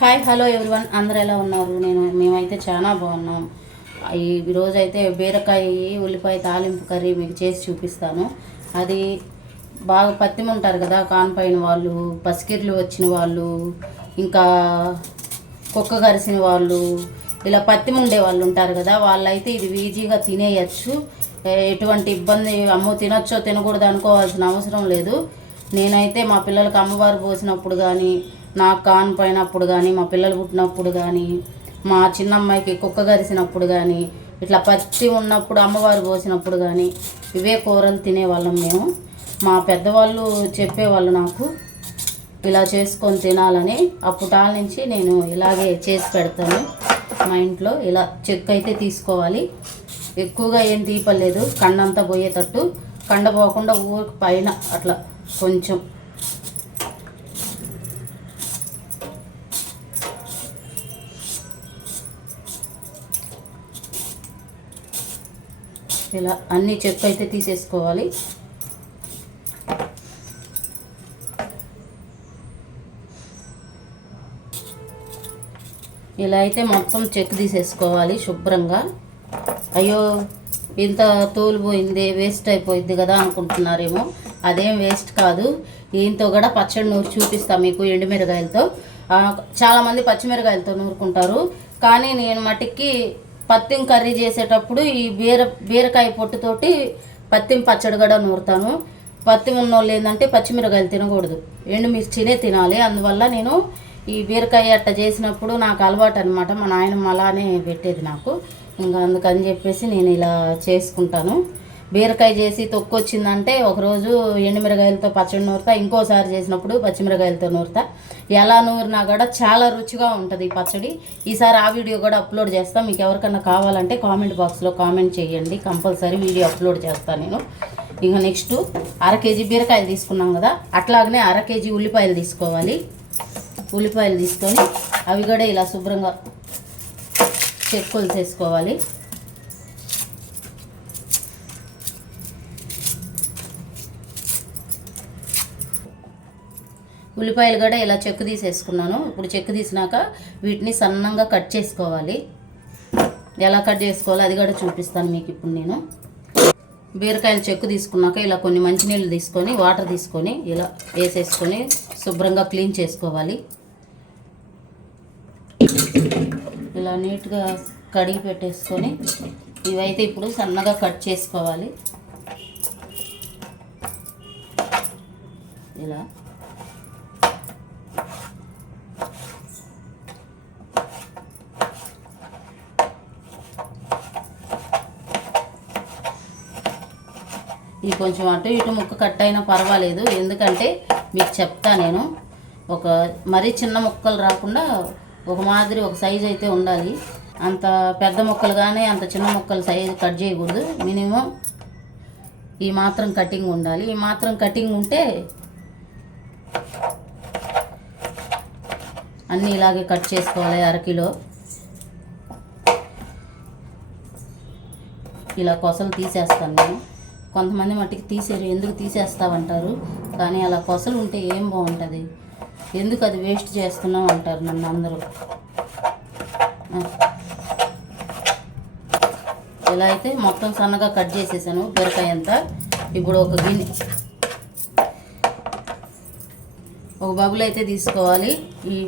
Hi hello everyone, అందరు ఎలా ఉన్నారు? మేమైతే చాలా బాగున్నాం. ఈరోజు అయితే బీరకాయ ఉల్లిపాయ తాలింపు కర్రీ మీకు చేసి చూపిస్తాను. అది బాగా పత్తిమ ఉంటారు కదా, కాన్పైన వాళ్ళు, పసికిర్లు వచ్చిన వాళ్ళు, ఇంకా కుక్క కరిసిన వాళ్ళు, ఇలా పత్తిమ ఉండే వాళ్ళు ఉంటారు కదా, వాళ్ళైతే ఇది ఈజీగా తినేయచ్చు. ఎటువంటి ఇబ్బంది, అమ్మో తినొచ్చో తినకూడదు అనుకోవాల్సిన అవసరం లేదు. నేనైతే మా పిల్లలకి అమ్మవారు పోసినప్పుడు కానీ, నాకు కాన్ పోయినప్పుడు కానీ, మా పిల్లలు పుట్టినప్పుడు కానీ, మా చిన్నమ్మాయికి కుక్క గరిసినప్పుడు కానీ, ఇట్లా పచ్చి ఉన్నప్పుడు అమ్మవారు పోసినప్పుడు కానీ ఇవే కూరలు తినేవాళ్ళం మేము. మా పెద్దవాళ్ళు చెప్పేవాళ్ళు నాకు ఇలా చేసుకొని తినాలని. అప్పటాల నుంచి నేను ఇలాగే చేసి పెడతాను. మా ఇంట్లో ఇలా చెక్కు అయితే తీసుకోవాలి. ఎక్కువగా ఏం తీపలేదు, కండంతా పోయేటట్టు, కండ పోకుండా ఊరికి పైన అట్లా కొంచెం ఇలా అన్ని చెక్కు అయితే తీసేసుకోవాలి. ఇలా అయితే మొత్తం చెక్కు తీసేసుకోవాలి శుభ్రంగా. అయ్యో ఇంత తోలు పోయింది, వేస్ట్ అయిపోయింది కదా అనుకుంటున్నారేమో. అదేం వేస్ట్ కాదు. దీంతో కూడా పచ్చడి నూరు చూపిస్తాను మీకు, ఎండుమిరగాయలతో. చాలామంది పచ్చిమిరకాయలతో నూరుకుంటారు, కానీ నేను మటుకి పత్తిం కర్రీ చేసేటప్పుడు ఈ బీరకాయ పొట్టుతోటి పత్తిం పచ్చడి కూడా నూరుతాను. పత్తిం ఉన్నోళ్ళు ఏంటంటే పచ్చిమిరకాయలు తినకూడదు, ఎండుమిర్చినే తినాలి. అందువల్ల నేను ఈ బీరకాయ అట్ట చేసినప్పుడు నాకు అలవాటు అనమాట. మా నాయనమ్మ అలానే పెట్టేది నాకు. ఇంకా అందుకని చెప్పేసి నేను ఇలా చేసుకుంటాను. బీరకాయ చేసి తొక్కొచ్చిందంటే ఒకరోజు ఎండుమిరకాయలతో పచ్చడి నూరుతా, ఇంకోసారి చేసినప్పుడు పచ్చిమిరకాయలతో నూరుతా. ఎలా నూరినా కూడా చాలా రుచిగా ఉంటుంది ఈ పచ్చడి. ఈసారి ఆ వీడియో కూడా అప్లోడ్ చేస్తాను. మీకు ఎవరికన్నా కావాలంటే కామెంట్ బాక్స్లో కామెంట్ చేయండి, కంపల్సరీ వీడియో అప్లోడ్ చేస్తాను నేను. ఇంకా నెక్స్ట్ 1/2 కేజీ బీరకాయలు తీసుకున్నాం కదా, అట్లాగనే 1/2 కేజీ ఉల్లిపాయలు తీసుకోవాలి. ఉల్లిపాయలు తీసుకొని అవి కూడా ఇలా శుభ్రంగా చెక్కులు చేసుకోవాలి. ఉల్లిపాయలు కూడా ఇలా చెక్కు తీసేసుకున్నాను. ఇప్పుడు చెక్కు తీసినాక వీటిని సన్నంగా కట్ చేసుకోవాలి. ఎలా కట్ చేసుకోవాలో అది కూడా చూపిస్తాను మీకు ఇప్పుడు నేను. బీరకాయలు చెక్కు తీసుకున్నాక ఇలా కొన్ని మంచినీళ్ళు తీసుకొని, వాటర్ తీసుకొని ఇలా వేసేసుకొని శుభ్రంగా క్లీన్ చేసుకోవాలి. ఇలా నీట్గా కడిగి పెట్టేసుకొని ఇవైతే ఇప్పుడు సన్నగా కట్ చేసుకోవాలి. ఇలా ఇది కొంచెం అటు ఇటు ముక్క కట్ అయినా పర్వాలేదు, ఎందుకంటే మీకు చెప్తా నేను. మరీ చిన్న ముక్కలు రాకుండా ఒక మాదిరి ఒక సైజు అయితే ఉండాలి. అంత పెద్ద ముక్కలు కానీ అంత చిన్న ముక్కలు సైజు కట్ చేయకూడదు. మినిమం ఈ మాత్రం కటింగ్ ఉండాలి. ఈ మాత్రం కటింగ్ ఉంటే అన్నీ ఇలాగే కట్ చేసుకోవాలి. 1/2 కిలో ఇలా కొసలు తీసేస్తాను నేను. కొంతమంది మట్టికి తీసేరు, ఎందుకు తీసేస్తామంటారు, కానీ అలా కొసలు ఉంటే ఏం బాగుంటుంది, ఎందుకు అది వేస్ట్ చేస్తున్నాం అంటారు నన్ను అందరూ. ఇలా అయితే మొత్తం సన్నగా కట్ చేసేసాను బీరకాయ అంతా. ఇప్పుడు ఒక గిన్నె, ఒక బబుల్ అయితే తీసుకోవాలి. ఈ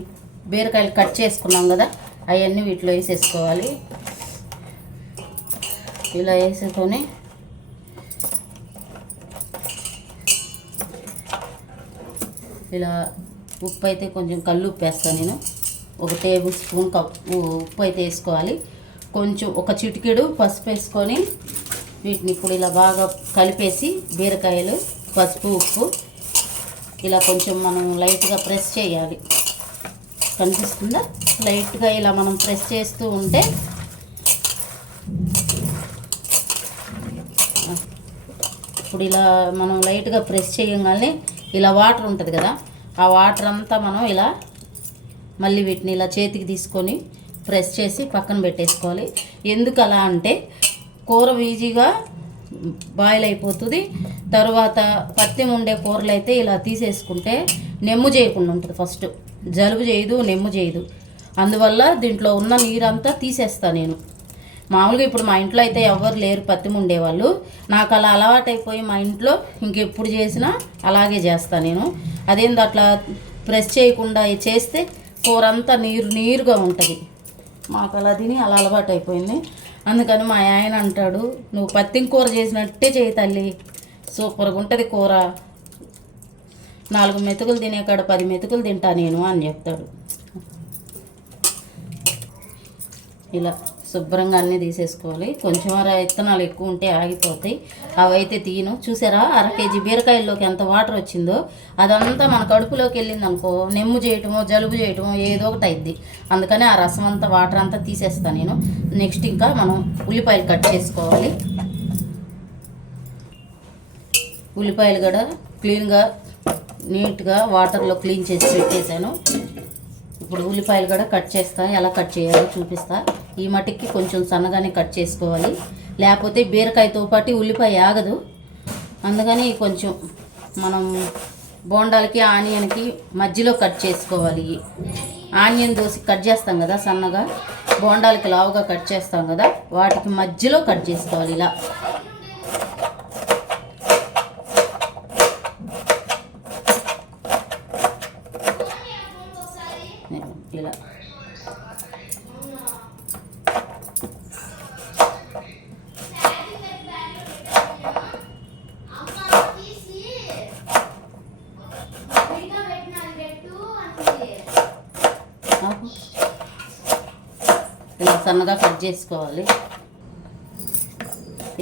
బీరకాయలు కట్ చేసుకున్నాం కదా, అవన్నీ వీటిలో వేసేసుకోవాలి. ఇలా వేసుకొని ఇలా ఉప్పు అయితే కొంచెం కళ్ళు ఉప్పు వేస్తాను నేను. 1 టేబుల్ స్పూన్ ఉప్పు అయితే వేసుకోవాలి. కొంచెం ఒక చిటికెడు పసుపు వేసుకొని వీటిని ఇప్పుడు ఇలా బాగా కలిపేసి, బీరకాయలు, పసుపు, ఉప్పు ఇలా కొంచెం మనం లైట్గా ప్రెస్ చేయాలి. కనిపిస్తుందా? లైట్గా ఇలా మనం ప్రెస్ చేస్తూ ఉంటే ఇప్పుడు ఇలా మనం లైట్గా ప్రెస్ చేయగానే ఇలా వాటర్ ఉంటుంది కదా, ఆ వాటర్ అంతా మనం ఇలా మళ్ళీ వీటిని ఇలా చేతికి తీసుకొని ప్రెస్ చేసి పక్కన పెట్టేసుకోవాలి. ఎందుకు అలా అంటే కూర ఈజీగా బాయిల్ అయిపోతుంది. తర్వాత పత్తిమ ఉండే కూరలు అయితే ఇలా తీసేసుకుంటే నెమ్ము చేయకుండా ఉంటుంది. ఫస్ట్ జలుబు చేయదు, నెమ్ము చేయదు. అందువల్ల దీంట్లో ఉన్న నీరంతా తీసేస్తాను నేను. మామూలుగా ఇప్పుడు మా ఇంట్లో అయితే ఎవరు లేరు, పత్తి ఉండేవాళ్ళు. నాకు అలా అలవాటైపోయి మా ఇంట్లో ఇంకెప్పుడు చేసినా అలాగే చేస్తాను నేను. అదేందో అట్లా ప్రెస్ చేయకుండా చేస్తే కూర అంతా నీరుగా ఉంటుంది. మాకు అలా తిని అలా అలవాటు అయిపోయింది. అందుకని మా ఆయన అంటాడు, నువ్వు పత్తి కూర చేసినట్టే చేయి తల్లి, సూపర్గా ఉంటుంది కూర, 4 మెతుకులు తినే కాడ 10 మెతుకులు తింటా నేను అని చెప్తాడు. ఇలా శుభ్రంగా అన్నీ తీసేసుకోవాలి. కొంచెం విత్తనాలు ఎక్కువ ఉంటే ఆగిపోతాయి, అవైతే తీయను. చూసారా 1/2 కేజీ బీరకాయల్లోకి ఎంత వాటర్ వచ్చిందో. అదంతా మన కడుపులోకి వెళ్ళింది అనుకో, నెమ్ము చేయటమో జలుబు చేయటమో ఏదో ఒకటి అయింది. అందుకని ఆ రసం అంతా వాటర్ అంతా తీసేస్తాను నేను. నెక్స్ట్ ఇంకా మనం ఉల్లిపాయలు కట్ చేసుకోవాలి. ఉల్లిపాయలు కూడా క్లీన్గా నీట్గా వాటర్లో క్లీన్ చేసి పెట్టేశాను. ఇప్పుడు ఉల్లిపాయలు కూడా కట్ చేస్తాను, ఎలా కట్ చేయాలో చూపిస్తా. ఈ మట్టికి కొంచెం సన్నగానే కట్ చేసుకోవాలి, లేకపోతే బీరకాయతో పాటు ఉల్లిపాయ ఆగదు. అందుకని కొంచెం మనం బోండాలకి ఆనియన్కి మధ్యలో కట్ చేసుకోవాలి. ఆనియన్ దోసి కట్ చేస్తాం కదా సన్నగా, బోండాలకి లావుగా కట్ చేస్తాం కదా, వాటికి మధ్యలో కట్ చేసుకోవాలి ఇలా. ఇలా ఇలా సన్నగా కట్ చేసుకోవాలి.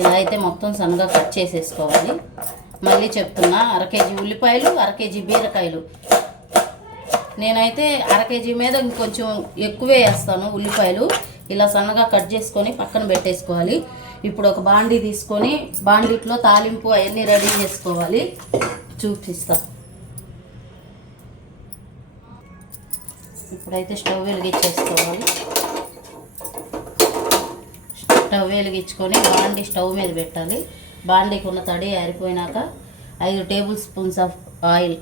ఇలా అయితే మొత్తం సన్నగా కట్ చేసేసుకోవాలి. మళ్ళీ చెప్తున్నా, 1/2 కేజీ ఉల్లిపాయలు, 1/2 కేజీ బీరకాయలు. నేనైతే 1/2 కేజీ మీద ఇంకొంచెం ఎక్కువే వేస్తాను ఉల్లిపాయలు. ఇలా సన్నగా కట్ చేసుకొని పక్కన పెట్టేసుకోవాలి. ఇప్పుడు ఒక బాండీ తీసుకొని బాండీలో తాలింపు అవన్నీ రెడీ చేసుకోవాలి, చూపిస్తా. ఇప్పుడైతే స్టవ్ వెలిగించేసుకోవాలి. స్టవ్ వెలిగించుకొని బాండీ స్టవ్ మీద పెట్టాలి. బాండీకి ఉన్న తడి ఆరిపోయినాక 5 టేబుల్ స్పూన్స్ ఆఫ్ ఆయిల్,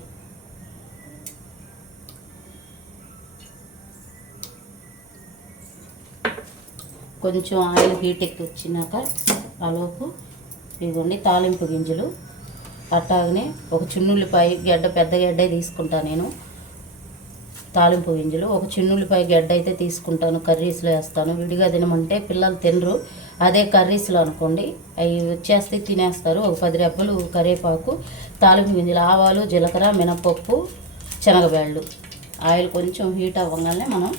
కొంచెం ఆయిల్ హీట్ ఎక్కి వచ్చినాక ఆలోపు ఇదిగోండి తాలింపు గింజలు, అట్టాగనే ఒక చిన్నుల్లిపాయ గడ్డ, పెద్ద గడ్డ తీసుకుంటాను నేను. తాలింపు గింజలు ఒక చిన్నుల్లిపాయ గడ్డ అయితే తీసుకుంటాను, కర్రీస్లో వేస్తాను. విడిగా తినమంటే పిల్లలు తినరు, అదే కర్రీస్లో అనుకోండి అవి వచ్చేస్తే తినేస్తారు. ఒక 10 రెబ్బలు కరివేపాకు, తాలింపు గింజలు, ఆవాలు, జీలకర్ర, మినపప్పు, శనగబేళ్ళు. ఆయిల్ కొంచెం హీట్ అవ్వగానే మనం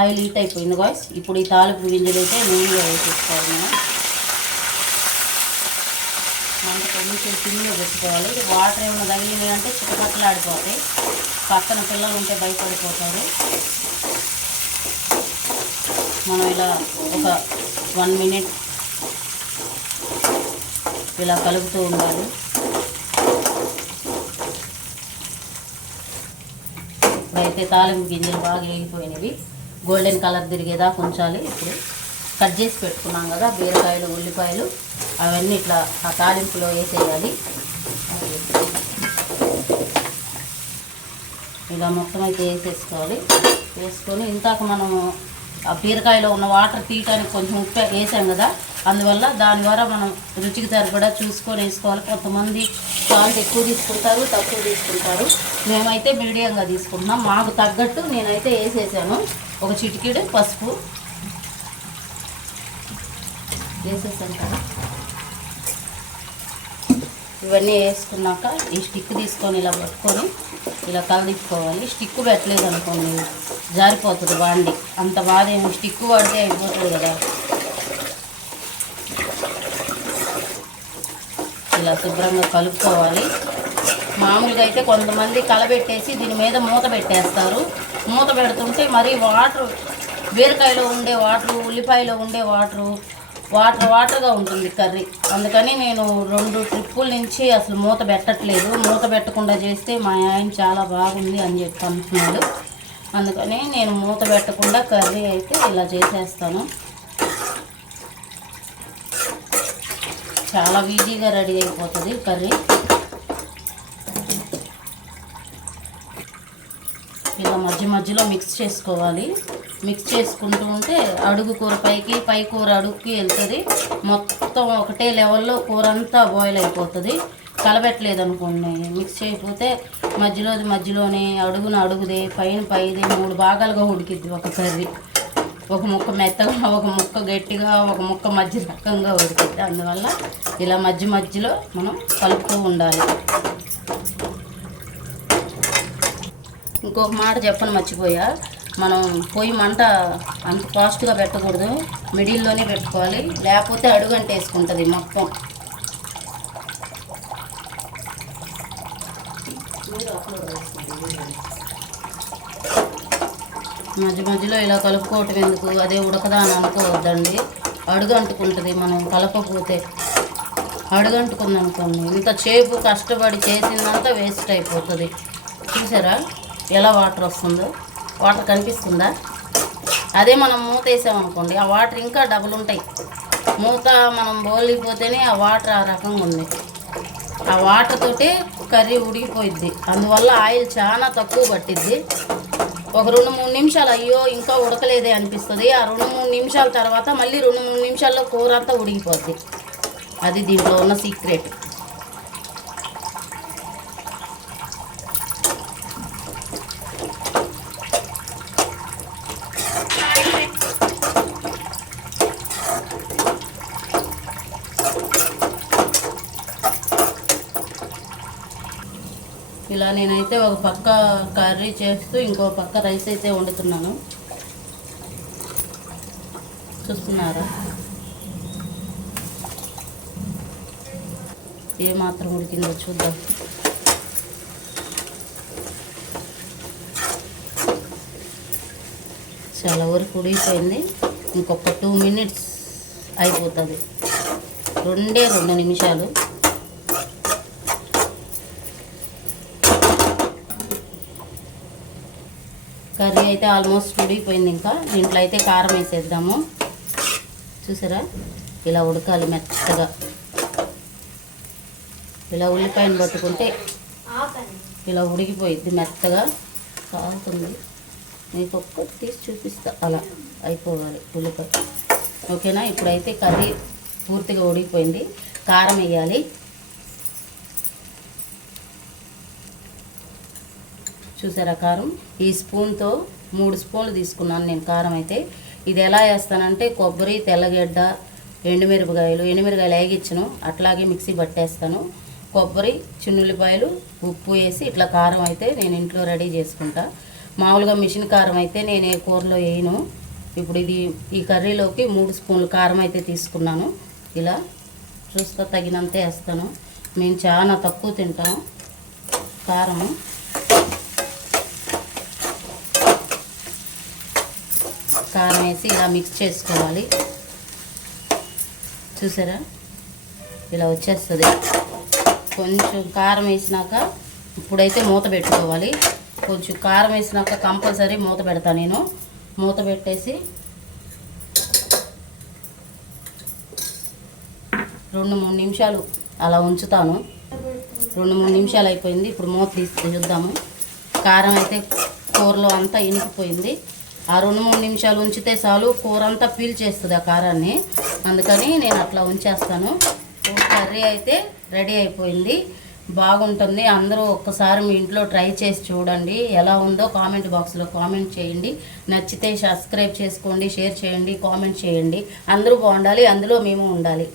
ఆయిల్ హీట్ అయిపోయింది గాయ్స్. ఇప్పుడు ఈ తాలింపు గింజలు అయితే నూనెలో వేసేసుకోవాలి. మంట కొంచెం సిమ్లో పెట్టుకోవాలి. వాటర్ ఏమైనా తగిలినాయి అంటే చుట్టుపక్కల ఆడిపోతాయి, పక్కన పిల్లలు ఉంటే భయపడిపోతారు. మనం ఇలా ఒక 1 మినిట్ ఇలా కలుపుతూ ఉండాలి. ఇప్పుడైతే తాలింపు గింజలు బాగా వేగిపోయినవి, గోల్డెన్ కలర్ తిరిగేదాకా ఉంచాలి. ఇప్పుడు కట్ చేసి పెట్టుకున్నాం కదా బీరకాయలు, ఉల్లిపాయలు, అవన్నీ ఇట్లా ఆ తాలింపులో వేసేయాలి. ఇలా మొత్తం అయితే వేసేసుకోవాలి. వేసుకొని ఇంతాక మనము ఆ బీరకాయలో ఉన్న వాటర్ తీయటానికి కొంచెం ఉప్పు వేసాం కదా, అందువల్ల దాని ద్వారా మనం రుచికి సరిపడా చూసుకొని వేసుకోవాలి. కొంతమంది సాల్ట్ ఎక్కువ తీసుకుంటారు, తక్కువ తీసుకుంటారు. మేమైతే మీడియంగా తీసుకుంటున్నాం, మాకు తగ్గట్టు నేనైతే వేసేసాను. ఒక చిటికెడు పసుపు వేసేసాను కదా. ఇవన్నీ వేసుకున్నాక ఈ స్టిక్ తీసుకొని ఇలా పట్టుకొని ఇలా కలదిప్పుకోవాలి. స్టిక్ పెట్టలేదు అనుకోండి జారిపోతుంది బాండి, అంత బాధ ఏమి, స్టిక్ వాడితే అయిపోతుంది కదా. ఇలా శుభ్రంగా కలుపుకోవాలి. మామూలుగా అయితే కొంతమంది కలబెట్టేసి దీని మీద మూత పెట్టేస్తారు. మూత పెడుతుంటే మరి బీరకాయలో ఉండే వాటరు, ఉల్లిపాయలో ఉండే వాటర్గా ఉంటుంది కర్రీ. అందుకని నేను 2 ట్రిప్పుల నుంచి అసలు మూత పెట్టట్లేదు. మూత పెట్టకుండా చేస్తే మా ఆయన చాలా బాగుంది అని చెప్పి అంటున్నాడు. అందుకని నేను మూత పెట్టకుండా కర్రీ అయితే ఇలా చేసేస్తాను. చాలా ఈజీగా రెడీ అయిపోతుంది కర్రీ. ఇలా మధ్య మధ్యలో మిక్స్ చేసుకోవాలి. మిక్స్ చేసుకుంటూ ఉంటే అడుగు కూర పైకి, పై కూర అడుగుకి వెళ్తుంది. మొత్తం ఒకటే లెవెల్లో కూర అంతా బాయిల్ అయిపోతుంది. కలబెట్టలేదు అనుకోండి, మిక్స్ చేయకపోతే మధ్యలోనే అడుగున అడుగుదే, పైన పైదే 3 భాగాలుగా ఉడికిద్ది ఒక కర్రీ. ఒక ముక్క మెత్తగా, ఒక ముక్క గట్టిగా, ఒక ముక్క మధ్య రకంగా ఉడికిద్ది. అందువల్ల ఇలా మధ్యలో మనం కలుపుతూ ఉండాలి. ఇంకొక మాట చెప్పను మర్చిపోయా, మనం పొయ్యి మంట అంత ఫాస్ట్గా పెట్టకూడదు, మిడిల్లోనే పెట్టుకోవాలి. లేకపోతే అడుగంట వేసుకుంటుంది మొత్తం. మధ్యలో ఇలా కలుపుకోవటం ఎందుకు, అదే ఉడకదా అని అనుకోవద్దండి. అడుగు అంటుకుంటుంది. మనం కలపకపోతే అడుగంటుకుంది అనుకోండి, ఇంత చేపు కష్టపడి చేసిందంతా వేస్ట్ అయిపోతుంది. చూసారా ఎలా వాటర్ వస్తుందో? వాటర్ కనిపిస్తుందా? అదే మనం మూత వేసామనుకోండి, ఆ వాటర్ ఇంకా డబుల్ ఉంటాయి. మూత మనం బోలిపోతేనే ఆ వాటర్ ఆ రకంగా ఉంది. ఆ వాటర్ తోటే కర్రీ ఉడికిపోయిద్ది. అందువల్ల ఆయిల్ చాలా తక్కువ పట్టిద్ది. ఒక 2-3 నిమిషాలు అయ్యో ఇంకా ఉడకలేదే అనిపిస్తుంది. ఆ 2-3 నిమిషాల తర్వాత మళ్ళీ 2-3 నిమిషాల్లో కూర అంతా ఉడికిపోద్ది. అది దీంట్లో ఉన్న సీక్రెట్. ఇలా నేనైతే ఒక పక్క కర్రీ చేస్తూ ఇంకో పక్క రైస్ అయితే వండుతున్నాను. చూస్తున్నారా ఏమాత్రం ఉడికిందో చూద్దాం. చాలా వరకు ఉడికిపోయింది. ఇంకొక 2 మినిట్స్ అయిపోతుంది. 2 నిమిషాలు. కర్రీ అయితే ఆల్మోస్ట్ ఉడికిపోయింది. ఇంకా దీంట్లో అయితే కారం వేసేద్దాము. చూసారా ఇలా ఉడకాలి మెత్తగా. ఇలా ఉల్లిపాయను పట్టుకుంటే ఇలా ఉడికిపోయిద్ది మెత్తగా. కాలుతుంది, మీకు ఒక్కటి తీసి చూపిస్తా. అలా అయిపోవాలి ఉల్లిపాయ. ఓకేనా? ఇప్పుడైతే కర్రీ పూర్తిగా ఉడికిపోయింది. కారం వేయాలి. చూసారా కారం? ఈ స్పూన్తో 3 స్పూన్లు తీసుకున్నాను నేను కారం అయితే. ఇది ఎలా వేస్తానంటే కొబ్బరి, తెల్లగడ్డ, ఎండుమిరపకాయలు వేగించను, అట్లాగే మిక్సీ పట్టేస్తాను. కొబ్బరి, చిన్నుల్లిపాయలు, ఉప్పు వేసి ఇట్లా కారం అయితే నేను ఇంట్లో రెడీ చేసుకుంటా. మామూలుగా మిషన్ కారం అయితే నేను ఏ కూరలో వేయను. ఇప్పుడు ఈ కర్రీలోకి 3 స్పూన్లు కారం అయితే తీసుకున్నాను. ఇలా చూస్తా తగినంతే వేస్తాను. మేము చాలా తక్కువ తింటాం కారము. కారం వేసి ఇలా మిక్స్ చేసుకోవాలి. చూసారా ఇలా వచ్చేస్తుంది. కొంచెం కారం వేసినాక ఇప్పుడైతే మూత పెట్టుకోవాలి. కొంచెం కారం వేసినాక కంపల్సరీ మూత పెడతాను నేను. మూత పెట్టేసి 2-3 నిమిషాలు అలా ఉంచుతాను. 2-3 నిమిషాలు అయిపోయింది. ఇప్పుడు మూత తీసి చూద్దాము. కారం అయితే కూరలో అంతా ఇనికిపోయింది. ఆ 2-3 నిమిషాలు ఉంచితే చాలు, కూర అంతా పీల్చేస్తుంది ఆ కారాన్ని. అందుకని నేను అట్లా ఉంచేస్తాను. కర్రీ అయితే రెడీ అయిపోయింది. బాగుంటుంది. అందరూ ఒక్కసారి మీ ఇంట్లో ట్రై చేసి చూడండి. ఎలా ఉందో కామెంట్ బాక్స్లో కామెంట్ చేయండి. నచ్చితే సబ్స్క్రైబ్ చేసుకోండి, షేర్ చేయండి, కామెంట్ చేయండి. అందరూ బాగుండాలి, అందులో మేము ఉండాలి.